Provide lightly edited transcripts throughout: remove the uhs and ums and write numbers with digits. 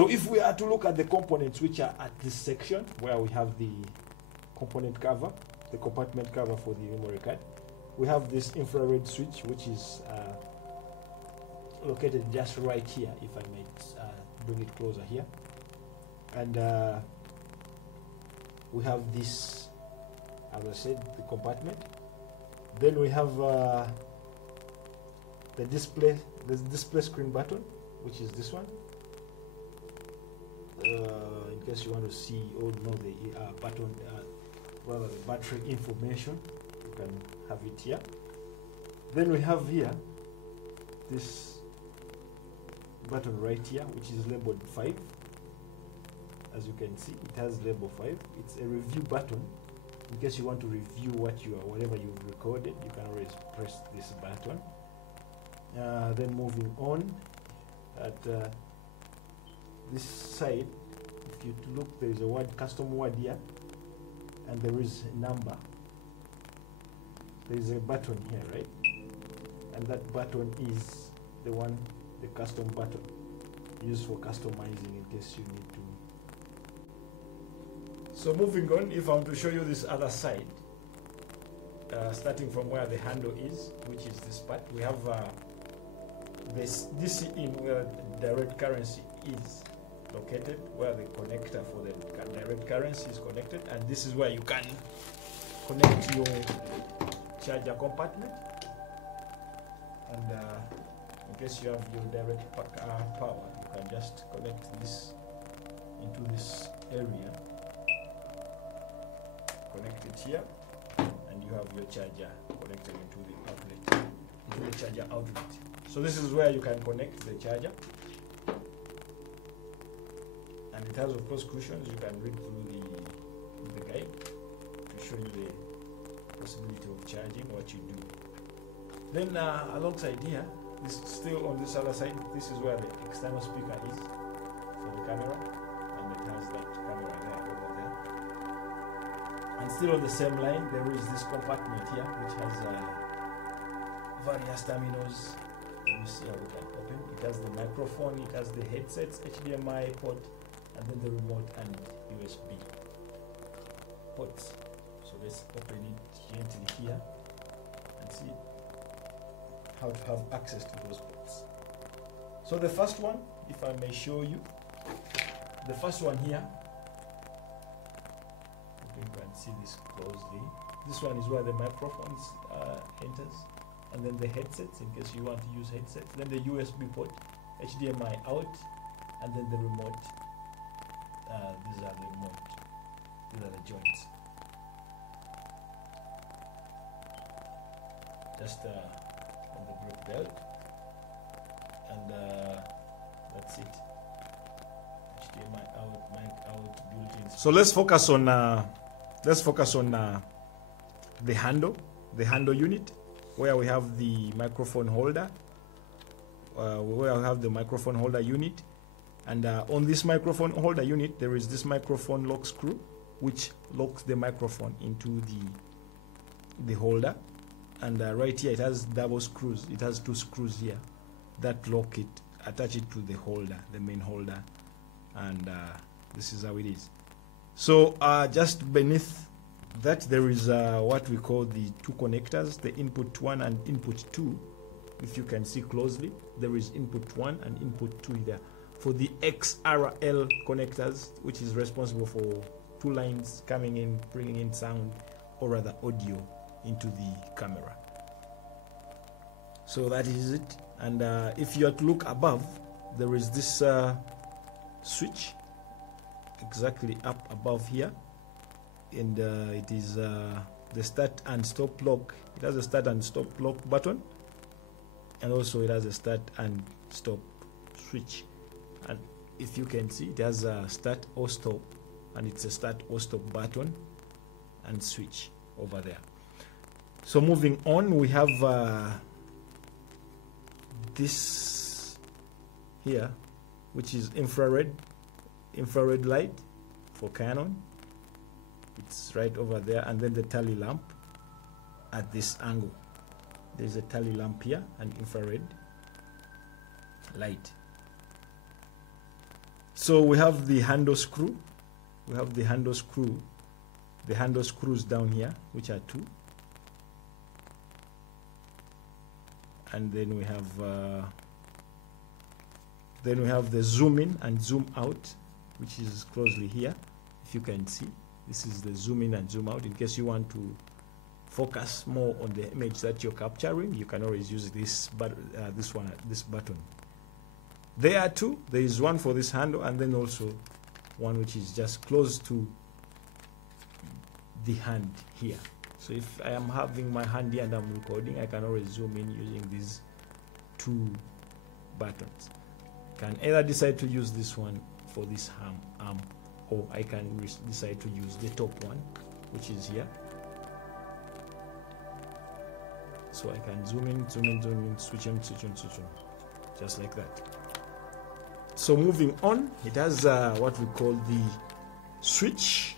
So if we are to look at the components which are at this section where we have the component cover, the compartment cover for the memory card, we have this infrared switch which is located just right here, if I might bring it closer here. And we have this, as I said, the compartment. Then we have the display screen button, which is this one. In case you want to see or know the button, rather the battery information, you can have it here. Then we have here this button right here, which is labeled 5. As you can see, it has label 5. It's a review button. In case you want to review whatever you've recorded, you can always press this button. Then moving on, at this side, if you look, there is a word, custom word here, and there is a number. There is a button here, right? And that button is the one, the custom button, used for customizing in case you need to. So moving on, if I'm to show you this other side, starting from where the handle is, which is this part, we have this DC in where direct currency is located, where the connector for the direct currency is connected, and this is where you can connect your charger compartment. And in case you have your direct power, you can just connect this into this area, connect it here, and you have your charger connected into the outlet, into the charger outlet. So this is where you can connect the charger, and it has of course cushions. You can read through the guide to show you the possibility of charging, what you do. Then alongside here, this still on this other side, this is where the external speaker is for the camera, and it has that camera there over there. And still on the same line, there is this compartment here which has various terminals. You see how we can open. It has the microphone, it has the headsets, HDMI port, and then the remote and USB ports. So let's open it gently here and see how to have access to those ports. So the first one, if I may show you, the first one here, you can see this closely. This one is where the microphones enters, and then the headsets in case you want to use headsets, then the USB port, HDMI out, and then the remote. These are the remote, these are the joints. Just on the grip belt, and that's it. HDMI out, mic out, built-in. So let's focus on the handle unit, where we have the microphone holder, unit, and on this microphone holder unit there is this microphone lock screw which locks the microphone into the holder, and right here it has double screws. It has 2 screws here that lock it, attach it to the holder, the main holder, and this is how it is. So just beneath that there is what we call the 2 connectors, the input 1 and input 2. If you can see closely, there is input 1 and input 2 there for the XRL connectors, which is responsible for 2 lines coming in, bringing in sound, or rather audio, into the camera. So that is it. And if you are to look above, there is this switch exactly up above here, and it is the start and stop lock. It has a start and stop lock button, and also it has a start and stop switch. And if you can see, it has a start or stop, and it's a start or stop button and switch over there. So moving on, we have this here, which is infrared light for Canon. It's right over there, and then the tally lamp at this angle. There's a tally lamp here and infrared light. So So we have the handle screw. We have the handle screws down here, which are 2. And then we have the zoom in and zoom out, which is closely here. If you can see, this is the zoom in and zoom out. In case you want to focus more on the image that you're capturing, you can always use this button. There are 2. There is one for this handle, and then also one which is just close to the hand here. So if I am having my hand here and I'm recording, I can always zoom in using these 2 buttons. Can either decide to use this one for this arm, or I can decide to use the top one, which is here. So I can zoom in, switch on, just like that. So moving on, it has what we call the switch,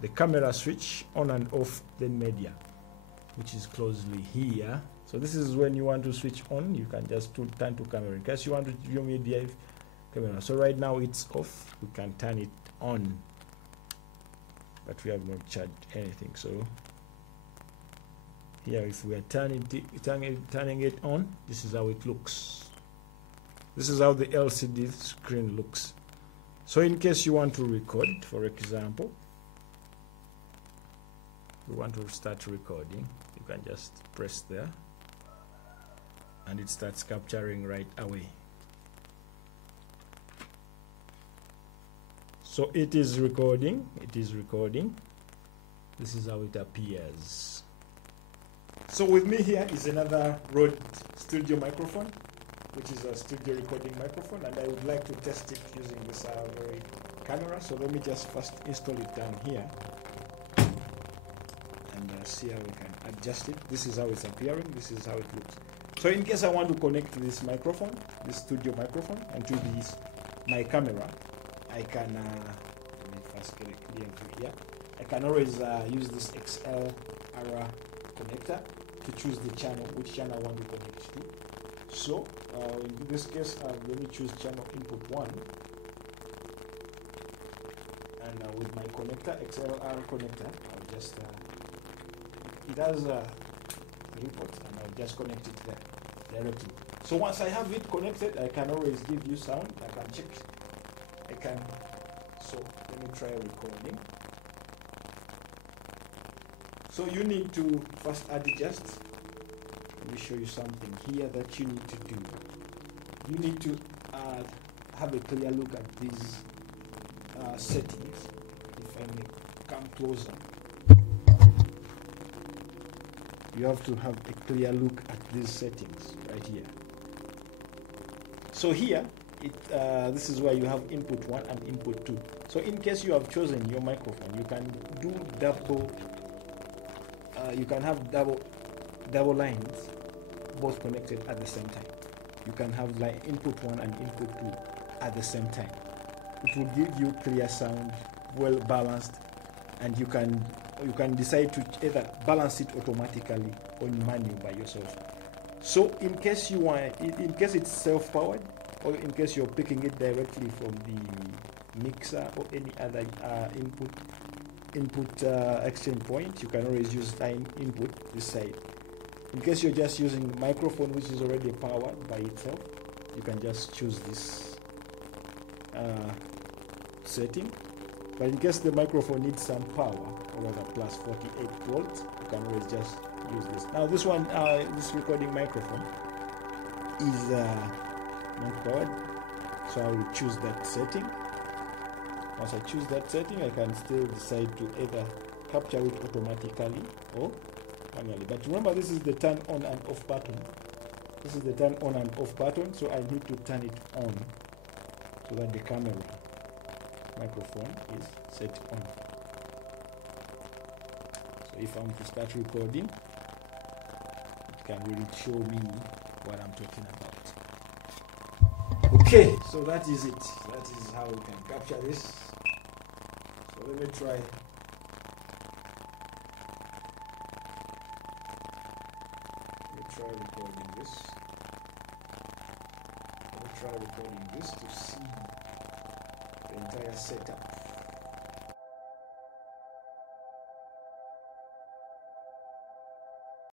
the camera switch, on and off, then media, which is closely here. So this is when you want to switch on, you can just turn to camera. In case you want to view media camera. So right now it's off, we can turn it on, but we have not charged anything. So here, if we are turning it on, this is how it looks. This is how the LCD screen looks. So in case you want to record, for example, you want to start recording, you can just press there and it starts capturing right away. So it is recording, this is how it appears. So with me here is another Rode studio microphone, which is a studio recording microphone, and I would like to test it using this very camera. So let me just first install it down here and see how we can adjust it. This is how it's appearing, this is how it looks. So in case I want to connect this microphone, this studio microphone, and to my camera, I can let me first get it clear through here. I can always use this XLR connector to choose the channel, which channel I want to connect to. So in this case, let me choose channel input 1, and with my connector, XLR connector, I'll just it has 3 ports, and I'll just connect it there directly. So once I have it connected, I can always give you sound. I can check. So let me try recording. So you need to first adjust. Let me show you something here that you need to do. You need to have a clear look at these settings. If I may come closer, you have to have a clear look at these settings right here. So here, this is where you have input 1 and input 2. So in case you have chosen your microphone, you can do double. You can have double lines, both connected at the same time. You can have like input 1 and input 2 at the same time. It will give you clear sound, well balanced, and you can decide to either balance it automatically or manually by yourself. So in case it's self-powered, or in case you're picking it directly from the mixer or any other input exchange point, you can always use line input this side. In case you're just using the microphone, which is already powered by itself, you can just choose this setting. But in case the microphone needs some power, or rather plus 48 volts, you can always just use this. Now this one, this recording microphone is not powered, so I will choose that setting. Once I choose that setting, I can still decide to either capture it automatically or manually. But remember, this is the turn on and off button. This is the turn on and off button, so I need to turn it on so that the camera microphone is set on. So if I'm to start recording, it can really show me what I'm talking about. Okay, so that is it. That is how we can capture this. So let me try. Recording this. Let me try recording this to see entire setup.